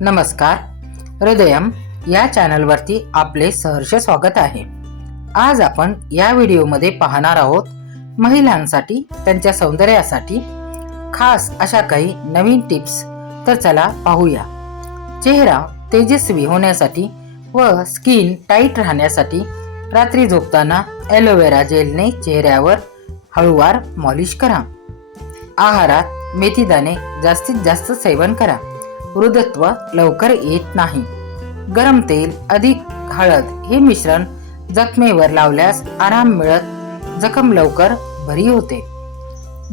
नमस्कार. हृदयम या चॅनलवरती आपले सहर्ष स्वागत आहे. आज आपण या व्हिडिओमध्ये पाहणार आहोत महिलांसाठी त्यांच्या सौंदर्यासाठी खास अशा काही नवीन टिप्स. तर चला पाहूया. चेहरा तेजस्वी होण्यासाठी व स्किन टाईट राहण्यासाठी रात्री झोपताना ॲलोवेरा जेलने चेहऱ्यावर हळूवार मॉलिश करा. आहारात मेथीदाणे जास्तीत जास्त सेवन करा. वृद्धत्व लवकर येत नाही. गरम तेल अधिक हळद हे मिश्रण जखमेवर लावल्यास आराम मिळत जखम लवकर बरी होते.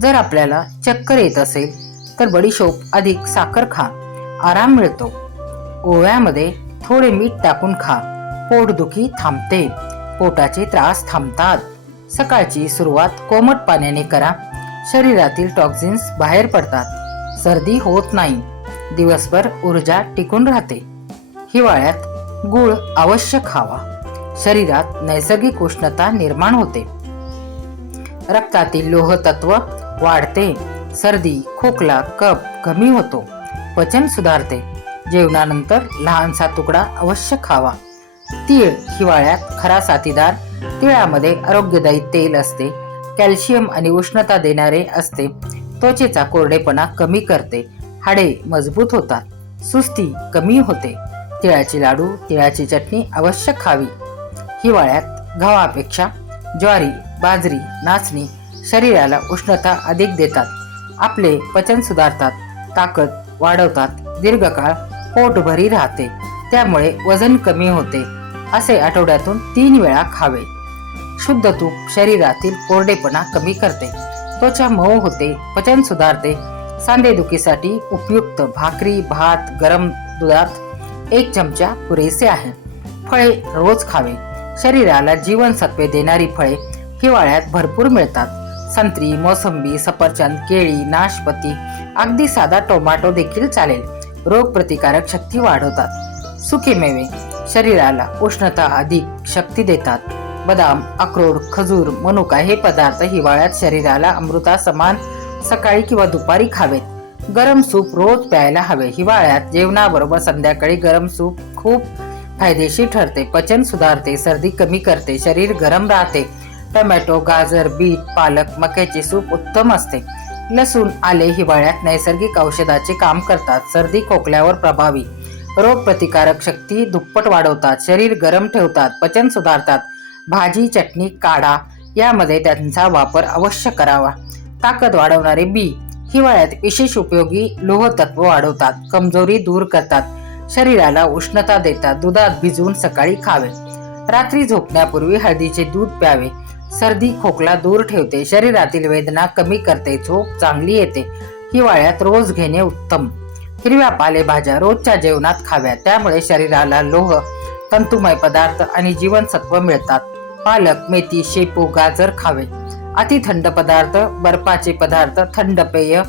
जर आपल्याला चक्कर येत असेल तर बडीशोप अधिक साखर खा, आराम मिळतो. ओव्यामध्ये थोडे मीठ टाकून खा, पोटदुखी थांबते, पोटाचे त्रास थांबतात. सकाळची सुरुवात कोमट पाण्याने करा, शरीरातील टॉक्झिन्स बाहेर पडतात, सर्दी होत नाही, दिवसभर ऊर्जा टिकून राहते. हिवाळ्यात गूळ अवश्य खावा, शरीरात नैसर्गिक उष्णता निर्माण होते, रक्तातील लोह तत्व वाढते, सर्दी खोकला कफ कमी होतो, पचन सुधारते. जेवणानंतर लहानसा तुकडा अवश्य खावा. तीळ हिवाळ्यात खरा साथीदार. तिळामध्ये आरोग्यदायी तेल असते, कॅल्शियम आणि उष्णता देणारे असते, त्वचेचा कोरडेपणा कमी करते, हाडे मजबूत होतात, सुस्ती कमी होते. तिळाचे लाडू तिळाची चटणी अवश्य खावी. हिवाळ्यात गव्हापेक्षा ज्वारी बाजरी नाचणी शरीराला उष्णता अधिक देतात, आपले पचन सुधारतात, ताकद वाढवतात, दीर्घकाळ पोटभरी राहते, त्यामुळे वजन कमी होते. असे आठवड्यातून 3 वेळा खावे. शुद्ध तूप शरीरातील कोरडेपणा कमी करते, त्वचा मऊ होते, पचन सुधारते. सांधेदुखीसाठी उपयुक्त. भाकरी भात गरम दुधात 1 चमचा पुरेसे आहे. फळे रोज खावे. शरीराला जीवनसत्वे देणारी फळे हिवाळ्यात भरपूर मिळतात. संत्री मोसंबी सफरचंद केळी नाशपती, अगदी साधा टोमॅटो देखील चालेल. रोगप्रतिकारक शक्ती वाढवतात. सुके मेवे शरीराला उष्णता अधिक शक्ती देतात. बदाम अक्रोड खजूर मनुका हे पदार्थ हिवाळ्यात शरीराला अमृता समान सकाळी किंवा दुपारी खावेत. गरम सूप रोज प्यायला हवे. हिवाळ्यात जेवणाबरोबर संध्याकाळी गरम सूप खूप फायदेशीर ठरते, पचन सुधारते, सर्दी कमी करते, शरीर गरम राहते. टोमॅटो गाजर बीट पालक मक्याचे सूप उत्तम असते. लसूण आले हिवाळ्यात नैसर्गिक औषधाचे काम करतात, सर्दी खोकल्यावर प्रभावी, रोगप्रतिकारक शक्ती दुप्पट वाढवतात, शरीर गरम ठेवतात, पचन सुधारतात. भाजी चटणी काढा यामध्ये त्यांचा वापर अवश्य करावा. ताकद वाढवणारे बी हिवाळ्यात विशेष उपयोगी लोह तत्व वाढवतात, कमजोरी दूर करतात, शरीराला उष्णता देतात. दुधात भिजवून सकाळी खावे. रात्री झोपण्यापूर्वी हळदीचे दूध प्यावे. सर्दी खोकला दूर ठेवते, शरीरातील वेदना कमी करते, झोप चांगली येते. हिवाळ्यात रोज घेणे उत्तम. हिरव्या पालेभाज्या रोजच्या जेवणात खाव्या, त्यामुळे शरीराला लोह तंतुमय पदार्थ आणि जीवनसत्व मिळतात. पालक मेथी शेपू गाजर खावे. अति थंड पदार्थ बर्फाचे पदार्थ थंड पेय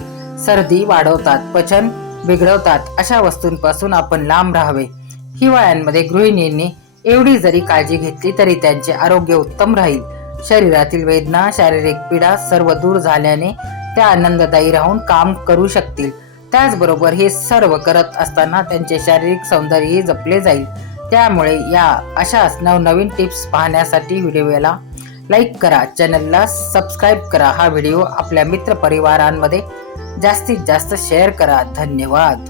सर्दी वाढवतात, पचन बिघडवतात, अशा वस्तूंपासून आपण लांब राहावे. हिवाळ्यांमध्ये गृहिणींनी एवढी जरी काळजी घेतली तरी त्यांचे आरोग्य उत्तम राहील. शरीरातील वेदना शारीरिक पीडा सर्व दूर झाल्याने त्या आनंददायी राहून काम करू शकतील. त्याचबरोबर हे सर्व करत असताना त्यांचे शारीरिक सौंदर्यही जपले जाईल. त्यामुळे या अशाच नवनवीन टिप्स पाहण्यासाठी व्हिडिओला लाईक करा, चॅनलला सबस्क्राईब करा. हा व्हिडिओ आपल्या मित्र परिवारांमध्ये जास्तीत जास्त शेअर करा. धन्यवाद.